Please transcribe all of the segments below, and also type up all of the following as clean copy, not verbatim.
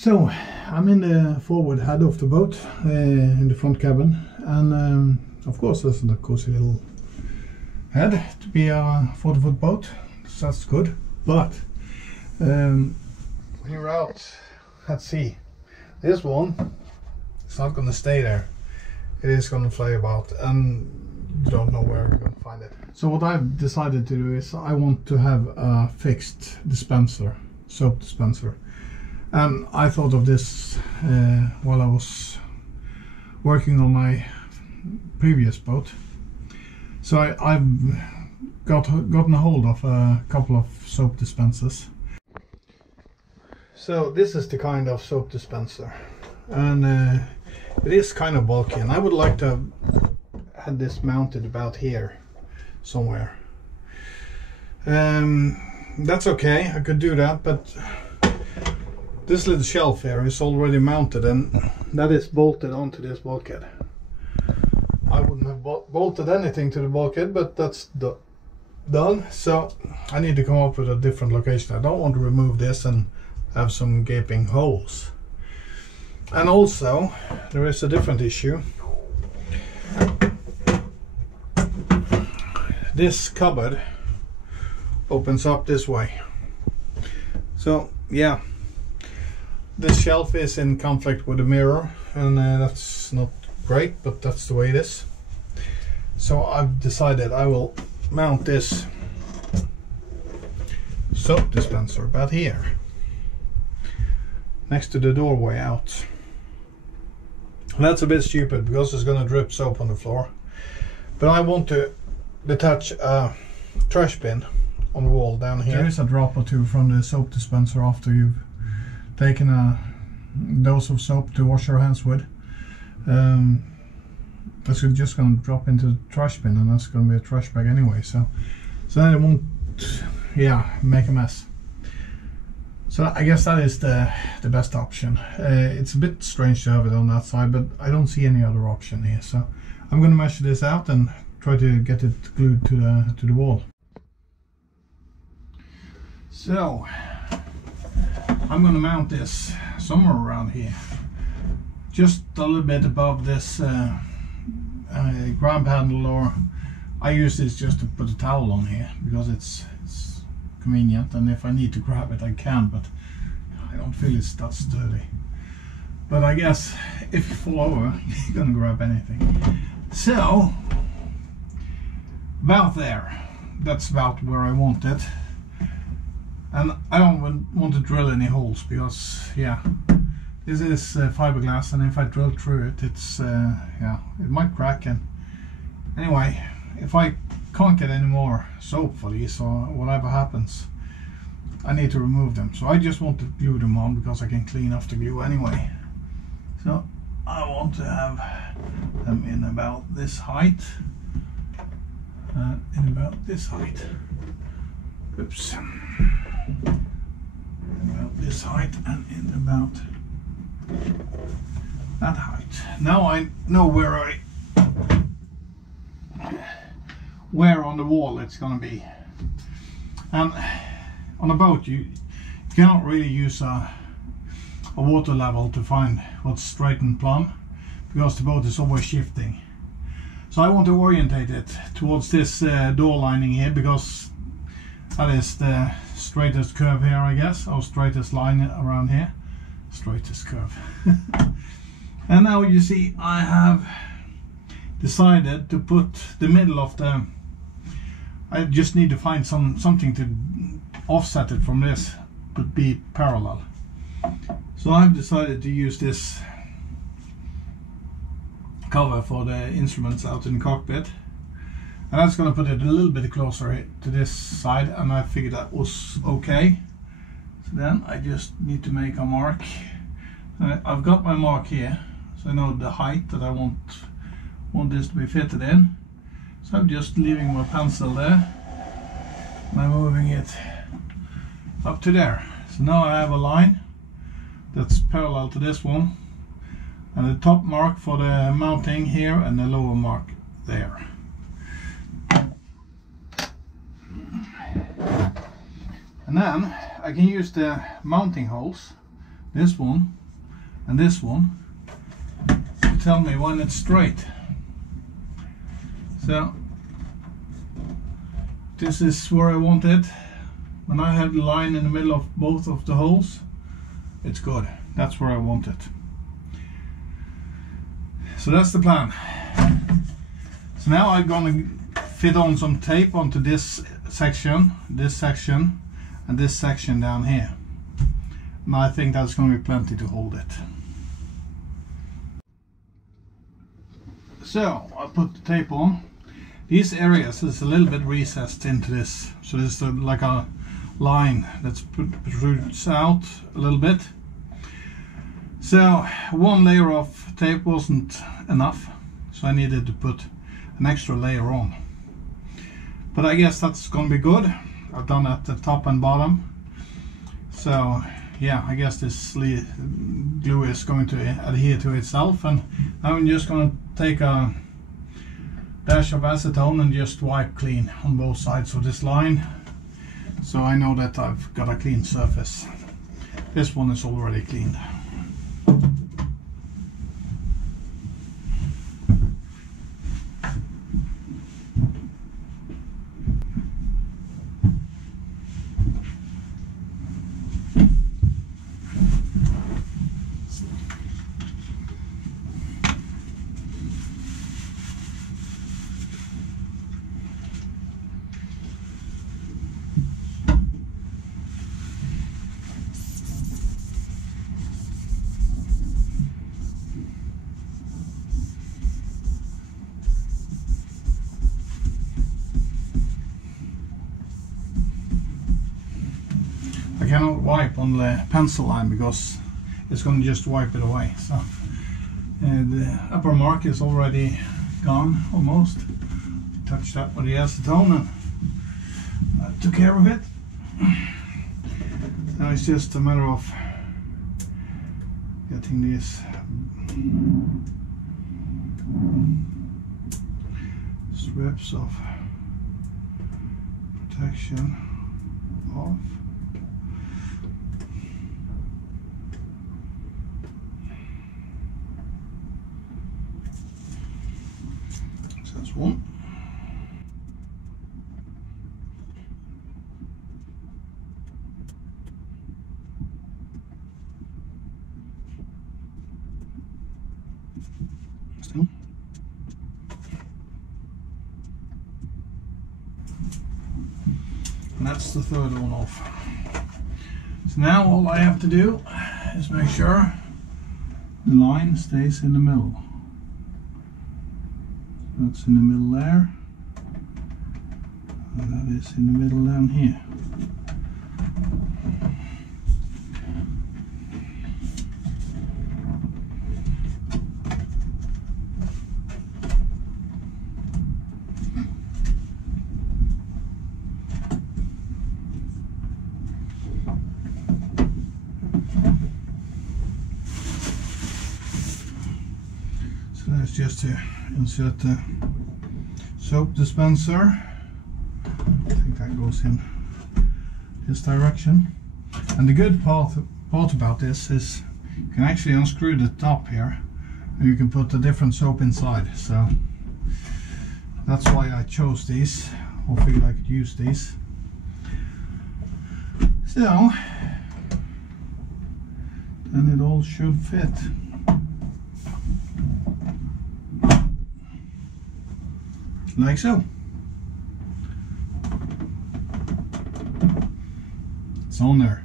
So I'm in the forward head of the boat, in the front cabin, and of course there's a cozy little head to be a 40-foot boat, so that's good. But when you're out at sea, this one, it's not going to stay there. It is going to fly about, and you don't know where you're going to find it. So what I've decided to do is I want to have a fixed dispenser, soap dispenser. And I thought of this while I was working on my previous boat. So I've gotten a hold of a couple of soap dispensers. So this is the kind of soap dispenser, and it is kind of bulky, and I would like to have this mounted about here somewhere. That's okay, I could do that, but this little shelf here is already mounted, and that is bolted onto this bulkhead. I wouldn't have bolted anything to the bulkhead, but that's done. So I need to come up with a different location. I don't want to remove this and have some gaping holes. And also there is a different issue. This cupboard opens up this way. So yeah, this shelf is in conflict with the mirror, and that's not great, but that's the way it is. So I've decided I will mount this soap dispenser about here, next to the doorway out. And that's a bit stupid because it's going to drip soap on the floor, but I want to detach a trash bin on the wall down here. There is a drop or two from the soap dispenser after you've taken a dose of soap to wash your hands with. That's just going to drop into the trash bin, and that's going to be a trash bag anyway, so then it won't, yeah, make a mess. So I guess that is the best option. It's a bit strange to have it on that side, but I don't see any other option here, so I'm going to measure this out and try to get it glued to the wall. So I'm going to mount this somewhere around here, just a little bit above this grab handle, or I use this just to put a towel on here because it's convenient, and if I need to grab it I can, but I don't feel it's that sturdy. But I guess if you fall over you're gonna grab anything. So about there, that's about where I want it. And I don't want to drill any holes because, yeah, this is fiberglass, and if I drill through it, it's yeah, it might crack. And anyway, if I can't get any more soap for these or whatever happens, I need to remove them. So I just want to glue them on because I can clean off the glue anyway. So I want to have them in about this height, in about this height. Oops. About this height and in about that height. Now I know where on the wall it's going to be. And on a boat you cannot really use a water level to find what's straight and plumb, because the boat is always shifting. So I want to orientate it towards this door lining here, because that is the straightest curve here, I guess, or straightest line around here. Straightest curve. And now you see I have decided to put the middle of the, I just need to find something to offset it from this but be parallel. So I've decided to use this cover for the instruments out in the cockpit, and that's going to put it a little bit closer to this side, and I figured that was okay. So then I just need to make a mark. I've got my mark here, so I know the height that I want this to be fitted in. So I'm just leaving my pencil there, and I'm moving it up to there. So now I have a line that's parallel to this one, and the top mark for the mounting here, and the lower mark there. And then I can use the mounting holes this one and this one to tell me when it's straight. So this is where I want it. When I have the line in the middle of both of the holes, it's good. That's where I want it. So that's the plan. So now I'm gonna fit on some tape onto this section, and this section down here. And I think that's gonna be plenty to hold it. So I put the tape on. These areas is a little bit recessed into this, so there's like a line that's protrudes out a little bit. So one layer of tape wasn't enough, so I needed to put an extra layer on. But I guess that's gonna be good. I've done at the top and bottom. So yeah, I guess this glue is going to adhere to itself, and I'm just gonna take a dash of acetone and just wipe clean on both sides of this line, so I know that I've got a clean surface. This one is already cleaned. I cannot wipe on the pencil line because it's going to just wipe it away. So the upper mark is already gone almost. Touch that with the acetone and I took care of it. Now it's just a matter of getting these strips of protection off. So that's one. Still. And that's the third one off. So now all I have to do is make sure the line stays in the middle. That's in the middle there, and that is in the middle down here. So that's just to insert the soap dispenser. I think that goes in this direction. And the good part about this is you can actually unscrew the top here and you can put a different soap inside. So that's why I chose these, or figured I could use these. So then it all should fit. Like so. It's on there.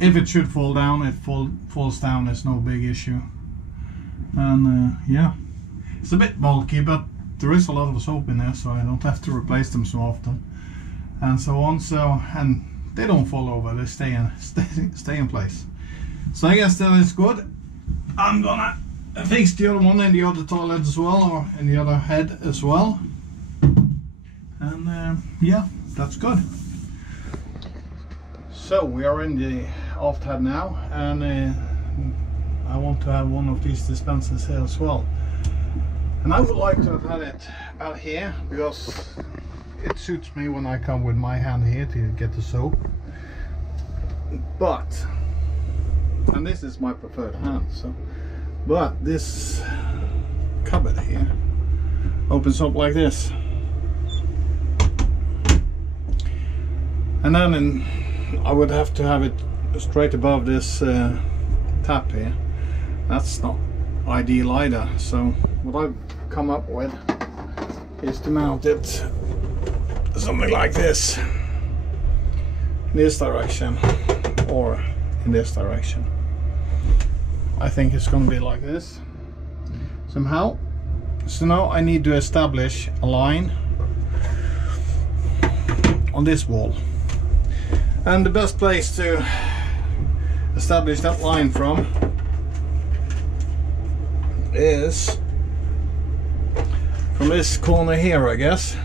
If it should fall down, it falls down. It's no big issue. And yeah, it's a bit bulky, but there is a lot of soap in there, so I don't have to replace them so often, and so on. So, and they don't fall over; they stay in place. So I guess that is good. I'm gonna fix the other one in the other toilet as well, or in the other head as well, and yeah, that's good. So we are in the aft head now, and I want to have one of these dispensers here as well, and I would like to have had it out here because it suits me when I come with my hand here to get the soap. But and this is my preferred hand. So, but this cupboard here opens up like this, and then I would have to have it straight above this tap here. That's not ideal either. So what I've come up with is to mount it something like this, in this direction or in this direction. I think it's going to be like this somehow. So now I need to establish a line on this wall, and the best place to establish that line from is from this corner here, I guess.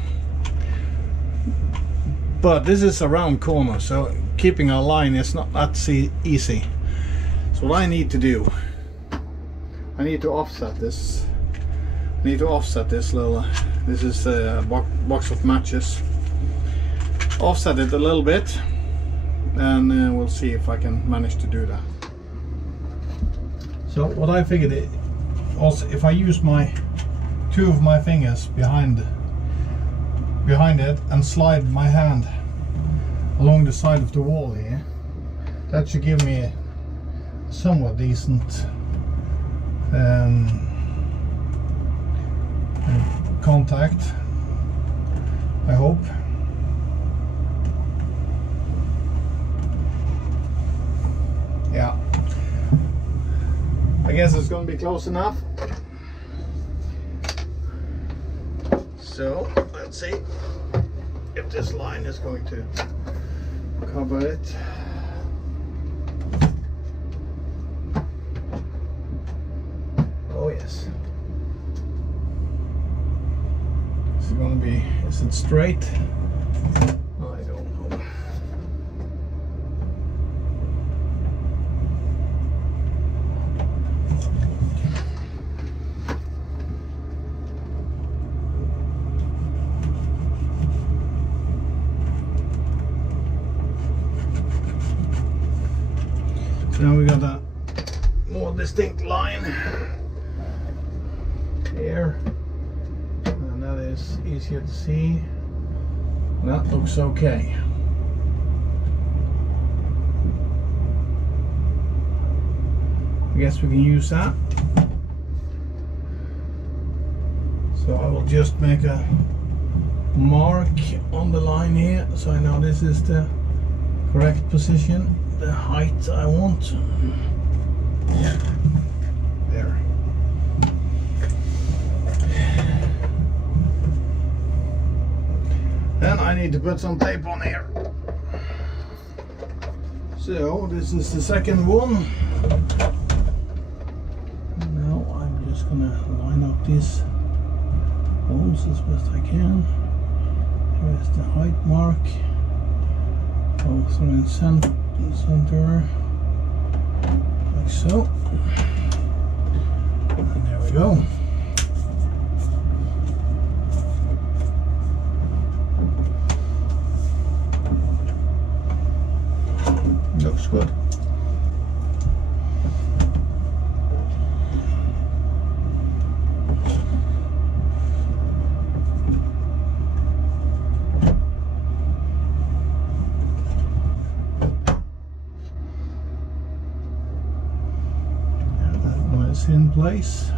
But this is a round corner, so keeping a line is not that easy. So what I need to do, I need to offset this. I need to offset this little, this is a box of matches. Offset it a little bit, and we'll see if I can manage to do that. So what I figured, also if I use my two of my fingers behind it and slide my hand along the side of the wall here, that should give me a somewhat decent contact, I hope. Yeah, I guess it's going to be close enough. So let's see if this line is going to cover it. Oh yes. Is it going to be, is it straight? I don't know. Now we got a more distinct line here, and that is easier to see. That looks okay. I guess we can use that. So I will just make a mark on the line here, so I know this is the correct position, the height I want. There. Then I need to put some tape on here. So this is the second one. Now I'm just gonna line up these holes as best I can. Here is the height mark. Also in center, like so. And there we go. Looks good. In place.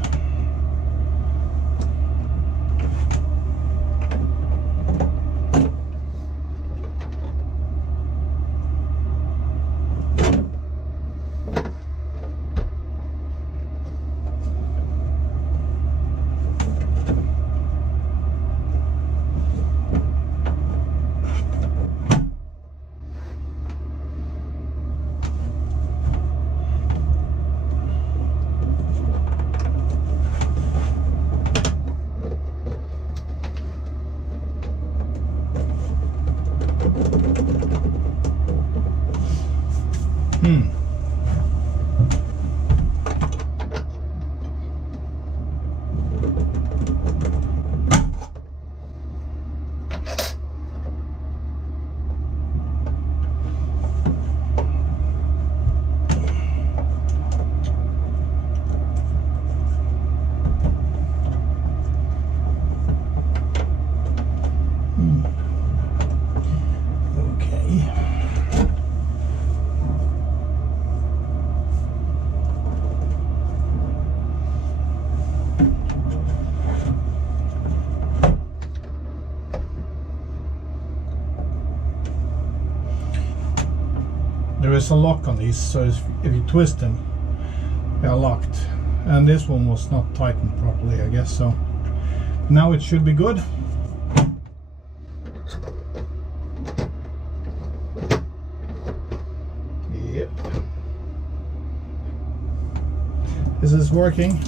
there is a lock on these, so if you twist them, they are locked. And this one was not tightened properly, I guess. So now it should be good. Yep. This is working.